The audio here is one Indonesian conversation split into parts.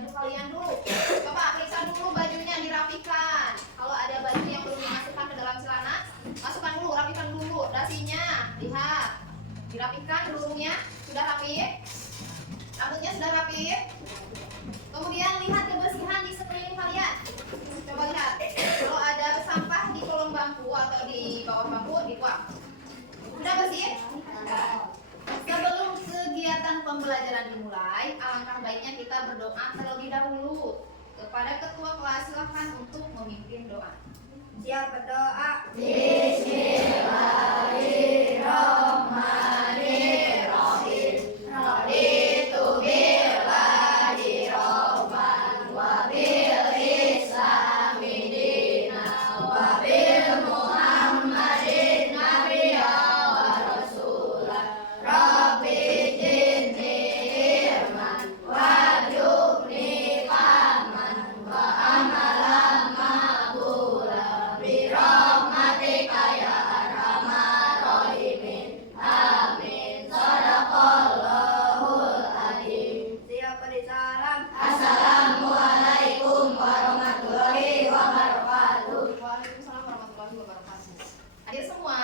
baju kalian dulu. Coba periksa dulu bajunya, dirapikan. Kalau ada baju yang belum dimasukkan ke dalam celana, masukkan dulu, rapikan dulu dasinya. Lihat, dirapikan kerudungnya, sudah rapi, rambutnya sudah rapi. Kemudian lihat kebersihan di sekeliling kalian. Coba lihat, kalau ada sampah di kolong bangku atau di bawah bangku, dibuang. Sudah bersih? Sebelum kegiatan pembelajaran dimulai, alangkah baiknya kita berdoa terlebih dahulu. Kepada ketua kelas silakan untuk memimpin doa. Siap berdoa. Bismillahirrahmanirrahim. Raditu billahi rabban wa bil islami dinan wa bil muhammadin nabiyya wa rasulah. Rabbi zidni ilman warzuqni fahman wa amalan maqbulan bi rahmatika ya arhamar rahimin. Amin. Shadaqallahul adzim. Siap beri salam. Assalamualaikum warahmatullahi wabarakatuh. Waalaikumsalam warahmatullahi wabarakatuh. Hadir semua?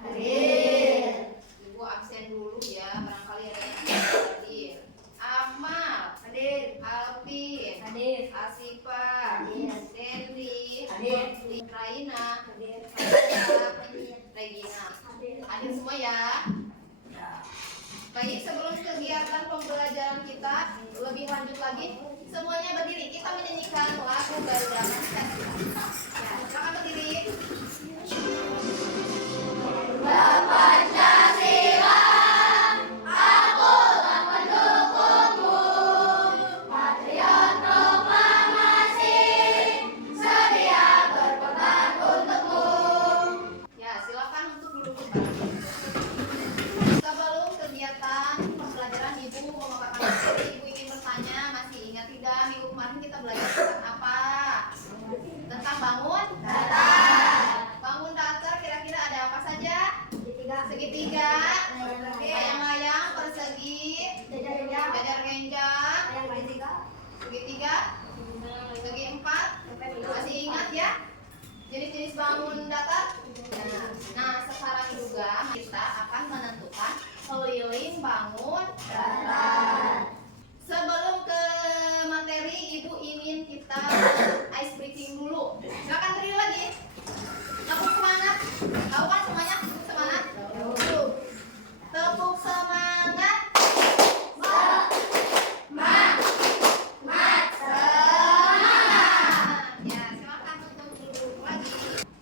Hadir. Ibu absen dulu ya, barangkali ada yang tidak hadir. Amal Hadir. Alvin Hadir. Asifa Hadir. Dendi Hadir. Raina Hadir. Regina. Hadir. Hadir semua ya. Baik, sebelum kegiatan pembelajaran kita lebih lanjut lagi, semuanya berdiri. Kita menyanyikan lagu baru dalam kita. Ya, silakan berdiri. Pancasila, akulah pendukungmu. Patriot proklamasi, sedia berkorban untukmu. Ya, silakan untuk duduk kembali. Sebelum kegiatan pembelajaran, Ibu memaparkan materi. Ibu ingin bertanya, masih ingat tidak minggu kemarin kita belajar tentang apa? Tentang bangun datar. Bangun datar kira-kira ada apa saja? Segitiga, layang-layang, persegi, jajar genjang, segitiga, segi empat. Masih ingat ya? Jenis-jenis bangun datar. Nah, sekarang juga kita akan menentukan keliling bangun datar. Sebelum ke materi, Ibu ingin kita ice breaking dulu. Silakan berdiri lagi. Tepuk semangat. Tahu kan semuanya? Tepuk semangat. Tepuk semangat. Semangat. Ya, silakan untuk duduk lagi.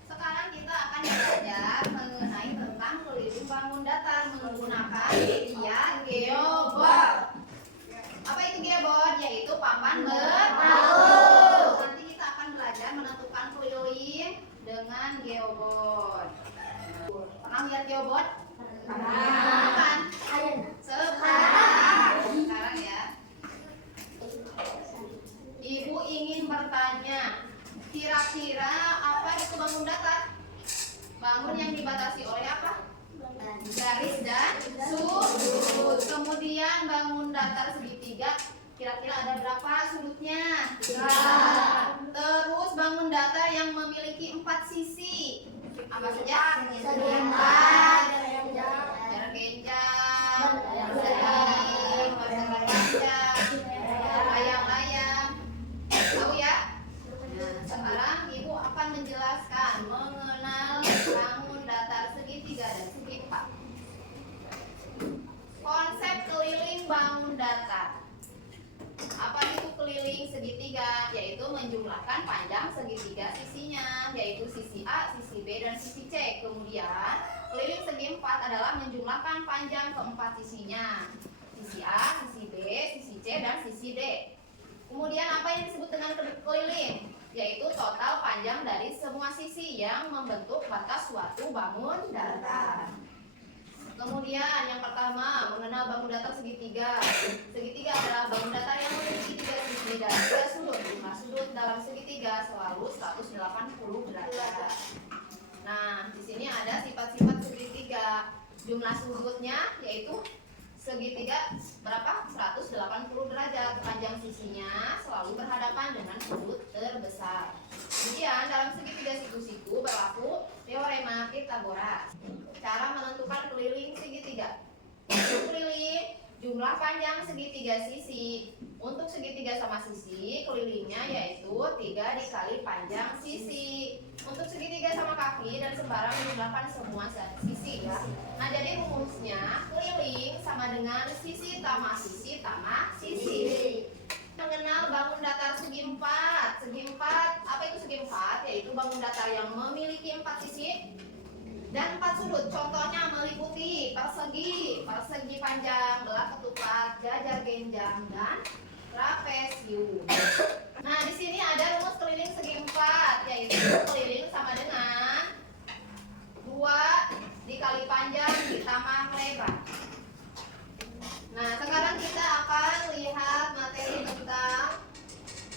Sekarang kita akan belajar mengenai tentang keliling bangun datar menggunakan media geoboard. Apa itu geoboard? Yaitu papan bertahu. Nanti kita akan belajar menentukan keliling dengan geoboard. Pernah lihat geoboard? Kapan? Sekarang ya. Ibu ingin bertanya, kira-kira apa itu bangun datar? Bangun yang dibatasi oleh apa? Garis dan sudut. Kemudian bangun datar segitiga, kira-kira ada berapa sudutnya? 3. Terus bangun datar yang memiliki 4 sisi, apa saja? Segi empat, jarak genjang, persegi, persegi panjang, layang-layang. Tahu ya? Nah, sekarang Ibu akan menjelaskan mengenal bangun datar segitiga dan segi empat. Konsep keliling bangun datar. Apa itu keliling segitiga? Yaitu menjumlahkan panjang segitiga sisinya, yaitu sisi A, sisi B, dan sisi C. Kemudian keliling segi empat adalah menjumlahkan panjang keempat sisinya, sisi A, sisi B, sisi C, dan sisi D. Kemudian apa yang disebut dengan keliling? Yaitu total panjang dari semua sisi yang membentuk batas suatu bangun datar. Kemudian yang pertama, mengenal bangun datar segitiga. Segitiga adalah bangun datar yang memiliki 3 sisi dan 3 sudut. Jumlah sudut dalam segitiga selalu 180 derajat. Nah, di sini ada sifat-sifat segitiga. Jumlah sudutnya yaitu segitiga berapa? 180 derajat. Panjang sisinya selalu berhadapan dengan sudut terbesar. Kemudian dalam segitiga siku-siku berlaku teorema Pythagoras. Cara menentukan keliling segitiga. Untuk keliling, jumlah panjang segitiga sisi. Untuk segitiga sama sisi, kelilingnya yaitu 3 dikali panjang sisi. Untuk segitiga sama kaki dan sembarang jumlahkan semua sisi ya. Nah, jadi rumusnya keliling sama dengan sisi tambah sisi tambah sisi. Mengenal bangun datar segi 4. Segi 4, apa itu segi 4? Yaitu bangun datar yang memiliki 4 sisi dan 4 sudut. Contohnya meliputi persegi, persegi panjang, belah ketupat, jajar genjang, dan trapesium. Nah, di sini ada rumus keliling segi 4, yaitu keliling sama dengan 2 dikali panjang ditambah lebar. Nah, sekarang kita akan lihat materi tentang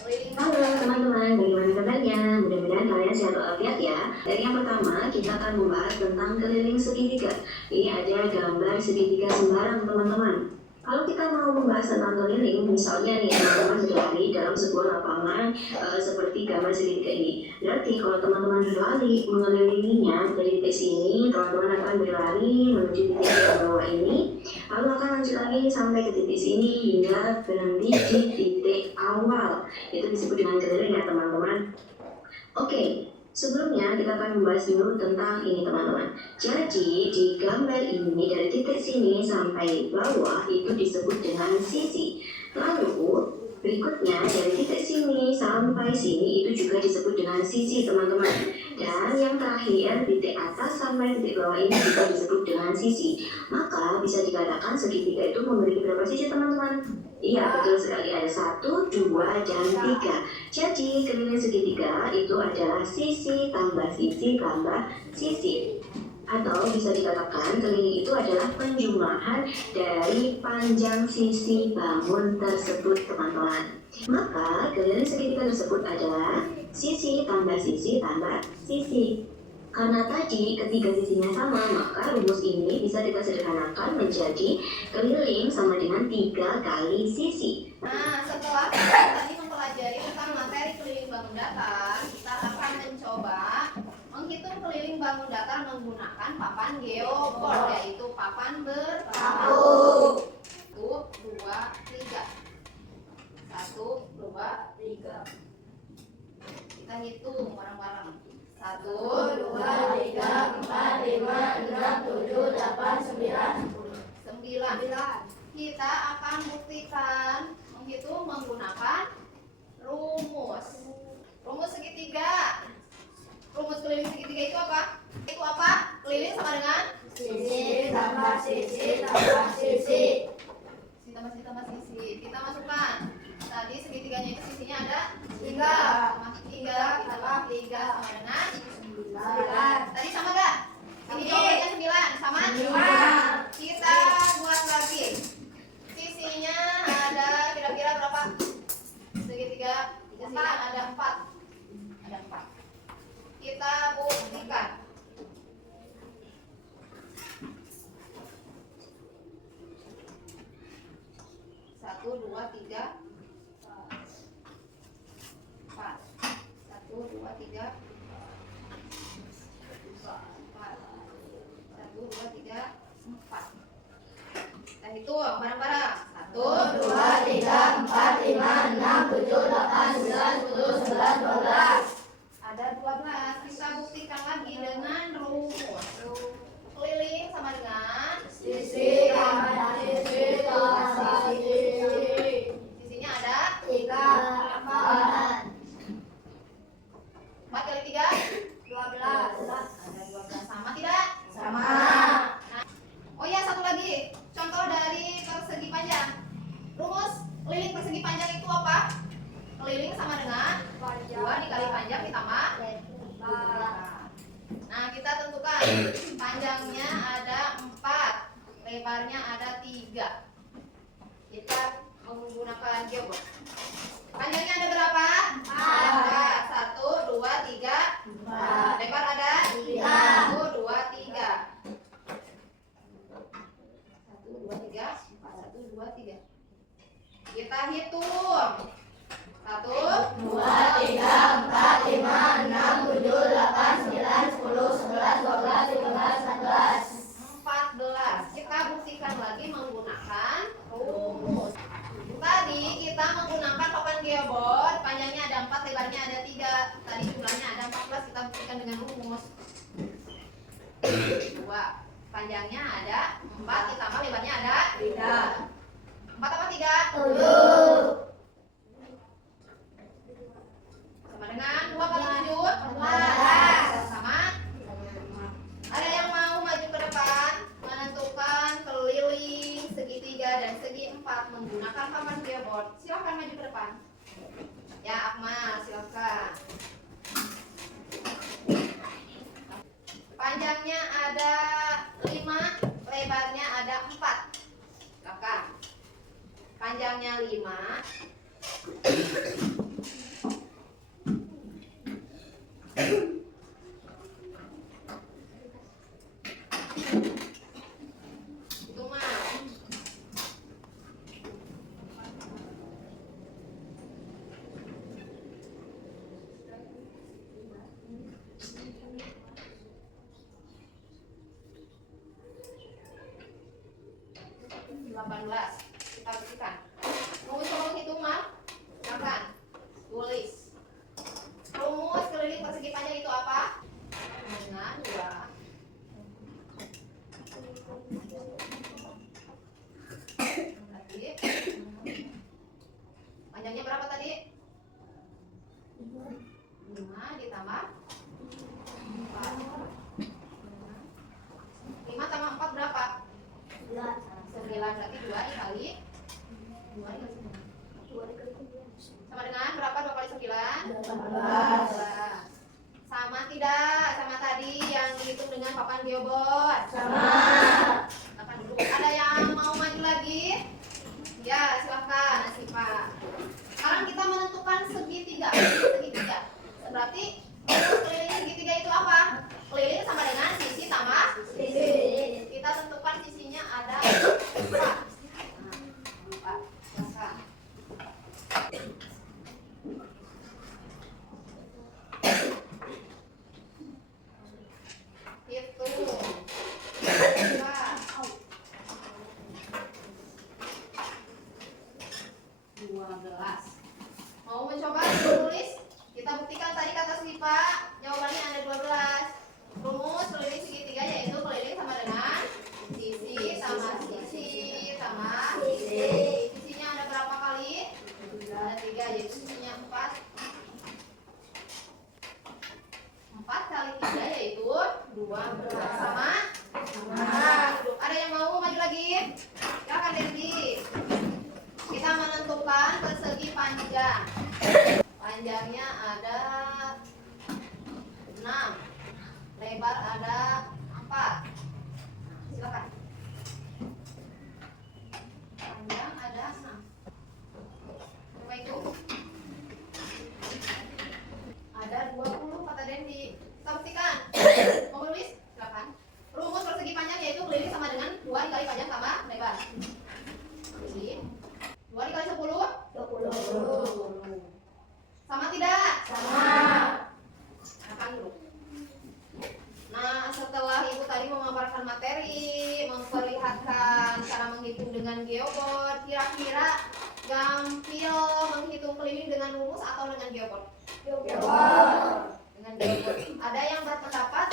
keliling. Halo teman-teman, bagaimana kabarnya? Mudah-mudahan kalian sehat walafiat ya. Dari yang pertama, kita akan membahas tentang keliling segitiga. Ini ada gambar segitiga sembarang teman-teman. Kalau kita mau membahas tentang keliling, misalnya nih teman-teman berlari dalam sebuah lapangan seperti gambar segitiga ini. Berarti kalau teman-teman berlari mengelilinginya dari titik sini, teman-teman akan berlari menuju titik yang bawah ini, lalu akan lanjut lagi sampai ke titik sini hingga berhenti di titik awal. Itu disebut dengan keliling ya teman-teman. Oke. Sebelumnya kita akan membahas dulu tentang ini teman-teman. Jadi di gambar ini dari titik sini sampai bawah itu disebut dengan sisi. Lalu berikutnya dari titik sini sampai sini itu juga disebut dengan sisi teman-teman. Dan yang terakhir titik atas sampai titik bawah ini juga disebut dengan sisi. Maka bisa dikatakan segitiga itu memiliki berapa sisi teman-teman? Iya, betul sekali, ada 1, 2, dan 3. Jadi keliling segitiga itu adalah sisi tambah sisi tambah sisi. Atau bisa dikatakan keliling itu adalah penjumlahan dari panjang sisi bangun tersebut teman-teman. Maka keliling segitiga tersebut adalah sisi tambah sisi tambah sisi. Karena tadi ketiga sisinya sama, maka rumus ini bisa kita sederhanakan menjadi keliling sama dengan 3 kali sisi. Nah, setelah kita tadi mempelajari tentang materi keliling bangun datar, kita akan mencoba menghitung keliling bangun datar menggunakan papan geobor, yaitu papan berpaku. 1, 2, 3. 1, 2, 3. Kita hitung bareng-bareng. 1, 2, 3, 4, 5, 6, 7, 8, 9, 10. 9. Kita akan buktikan menghitung menggunakan rumus. Rumus segitiga. Rumus keliling segitiga itu apa? Itu apa? Keliling sama dengan Sisi tambah sisi tambah sisi. sisi tambah sisi tambah sisi. Kita masukkan. Tadi segitiganya itu sisinya ada 3. 3 ditambah 3 sama dengan 9. Tadi sama gak? Ini jawabannya 9 sama? 9. Kita buat lagi. Sisinya ada kira-kira berapa? Segitiga sisinya ada 4. Ada 4. Kita buktikan. Satu, dua, tiga, 4. 1, 2, 3, 4. 1, 2, 3, 4. Kita hitung bareng-bareng. 1, 2, 3, 4, 5, 6, 7, 8, 9, 10, 11, 12. ada 12. Kita buktikan lagi dengan rumus. Keliling sama dengan Sisi tambah sisi tambah sisi. sisinya ada 3, 4, 4 kali 3 12. ada 12. Sama tidak? Sama. Oh ya, satu lagi contoh dari persegi panjang. Rumus keliling persegi panjang itu apa? Keliling sama dengan 2 dikali panjang ditambah lebar. Nah, kita tentukan panjangnya ada 4, lebarnya ada 3. Kita menggunakan geobor. Panjangnya ada berapa? 4. 1, 2, 3, 4. Lebar ada 1, 2, 3. 1, 2, 3, 4. dengan rumus. 2. Panjangnya ada 4 ditambah lebarnya ada 3. 4 apa 3? 7. Sama dengan 2 kali 7 14. Sama. Ada yang mau maju ke depan menentukan keliling segitiga dan segi 4 menggunakan papan geoboard? Silahkan maju ke depan. Ya, Akmal, silahkan. Panjangnya ada 5, lebarnya ada 4. Silahkan. Panjangnya 5. Itu mah. Kita buktikan. Rumus hitung mal. Silakan. Tulis. Rumus keliling persegi panjang itu apa? Dengan 2. Tadi. Panjangnya berapa tadi? 5 ditambah 4. 5 tambah 4 berapa? 9. Berarti 2 dikali 2 dikali 9. Sama dengan berapa 2 kali 9? 18. Sama tidak? Sama tadi yang dihitung dengan papan geoboard? Sama. Silakan duduk. Ada yang mau maju lagi? Ya, silakan Asifa. Sekarang kita menentukan segitiga. Segitiga. Berarti keliling segitiga itu apa? Keliling sama dengan sisi tambah sisi. Kita tentukan sisinya ada 4. 4. Silakan. Hitung. 12. Mau mencoba menulis? Kita buktikan tadi kata Sipa, jawabannya ada 12. Rumus keliling segitiga yaitu keliling sama dengan sisi sama sisi sama sisi. Sisinya ada berapa kali? Ada 3, yaitu sisinya 4. 4 kali 3 yaitu 12. Sama? Ada yang mau maju lagi? Silakan Dendi. Kita menentukan persegi panjang. Panjangnya ada 6, lebar ada 4. Silakan. Panjang ada 6. Coba itu. Ada 20 kata Dendi. Kita buktikan. Mau menulis? Silakan. Rumus persegi panjang yaitu keliling sama dengan 2 dikali panjang tambah lebar. Jadi 2 dikali 10? 20. Sama tidak? Sama. Akan dulu. Nah, setelah ibu tadi memaparkan materi, memperlihatkan cara menghitung dengan geoboard, kira-kira gampil menghitung keliling dengan rumus atau dengan geoboard? Dengan geoboard. Ada yang berpendapat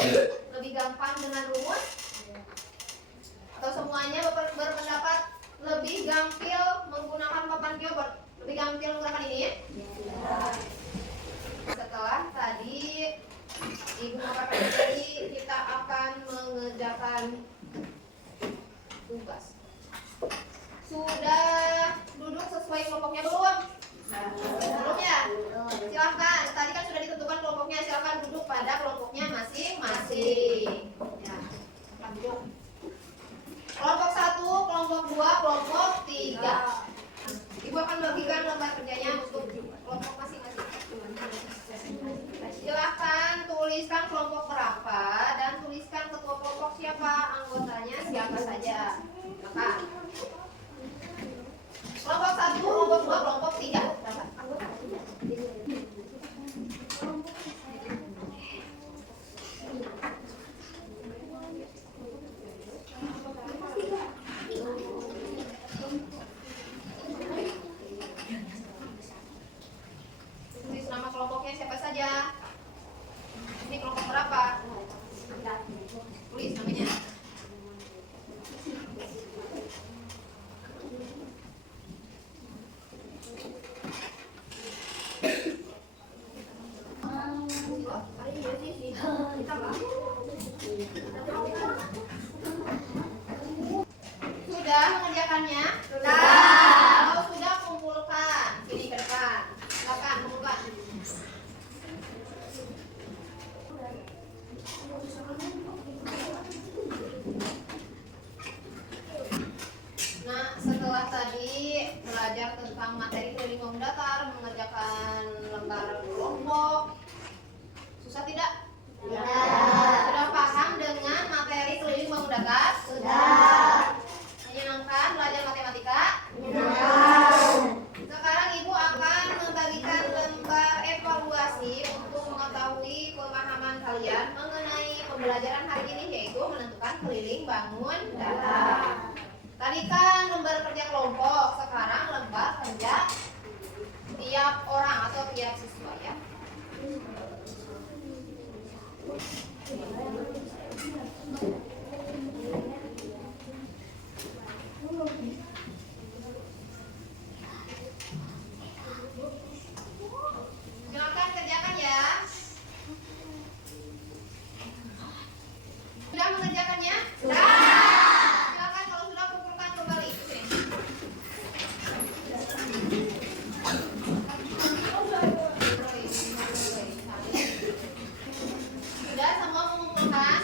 lebih gampang dengan rumus? Atau semuanya berpendapat lebih gampil menggunakan papan geoboard? Lebih gampil menggunakan ini? Setelah tadi ibu memaparkan materi, kita akan mengerjakan tugas. Sudah duduk sesuai kelompoknya belum? Belum ya? Silahkan, tadi kan sudah ditentukan kelompoknya, silahkan duduk pada kelompoknya masing-masing. Ya, silahkan duduk. Kelompok 1, kelompok 2, kelompok 3. Ibu akan bagikan lembar kerjanya untuk kelompok masing-masing. Silahkan tuliskan kelompok berapa dan tuliskan ketua kelompok siapa, anggotanya siapa saja. Silahkan. Kelompok 1, kelompok 2, kelompok 3. Tulis nama kelompoknya siapa saja. Ini kelompok berapa? Sudah mengerjakannya? Sudah. Kalau sudah, kumpulkan. Sini ke depan. Silakan kumpulkan. Nah, setelah tadi belajar tentang materi keliling bangun datar, mengerjakan lembar kelompok, susah tidak? Sudah paham dengan materi keliling bangun datar? Sudah. Menyenangkan belajar matematika? Menyenangkan. Sekarang Ibu akan membagikan lembar evaluasi untuk mengetahui pemahaman kalian mengenai pembelajaran hari ini, yaitu menentukan keliling bangun datar. Tadi kan lembar kerja kelompok, sekarang lembar kerja tiap orang atau tiap siswa ya. Silakan kerjakan ya. Sudah mengerjakannya? Sudah. Silakan kalau sudah kumpulkan kembali. Sini. Sudah semua mengumpulkan?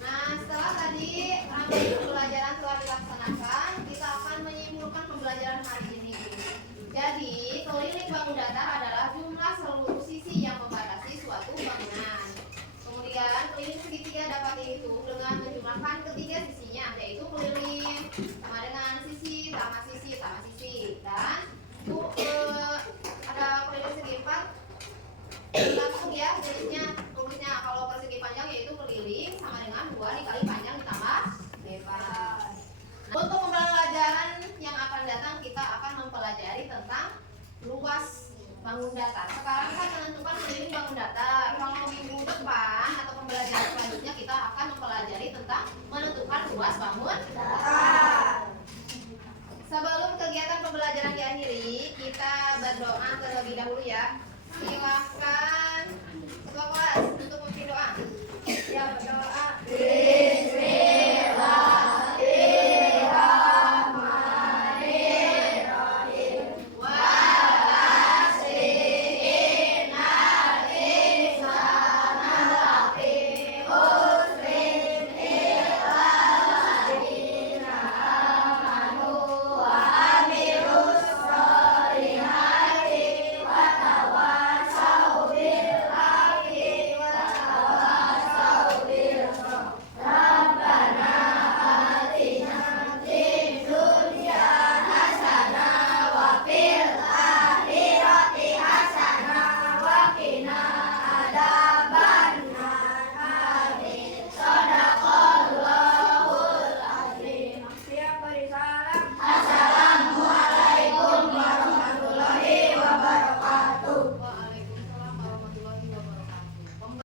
Nah, setelah tadi rangkaian pembelajaran telah dilaksanakan, kita akan menyimpulkan pembelajaran hari ini. Jadi, keliling bangun datar adalah jumlah seluruh sisi yang membatasi suatu bangunan. Kemudian, keliling segitiga dapat dihitung dengan menjumlahkan ketiga sisinya, yaitu keliling sama dengan sisi sama sisi sama sisi. Dan ada keliling segi empat, langsung ya jenisnya, tulisnya kalau persegi panjang yaitu keliling sama dengan 2 dikali panjang ditambah lebar. Nah, untuk pembelajaran yang akan datang kita akan mempelajari tentang luas bangun datar. Sekarang kan menentukan keliling bangun datar. Kalau minggu depan atau pembelajaran selanjutnya kita akan mempelajari tentang menentukan luas bangun datar. Sebelum kegiatan pembelajaran diakhiri, kita berdoa terlebih dahulu ya. Silahkan ketua kelas untuk memimpin doa. Ya, berdoa.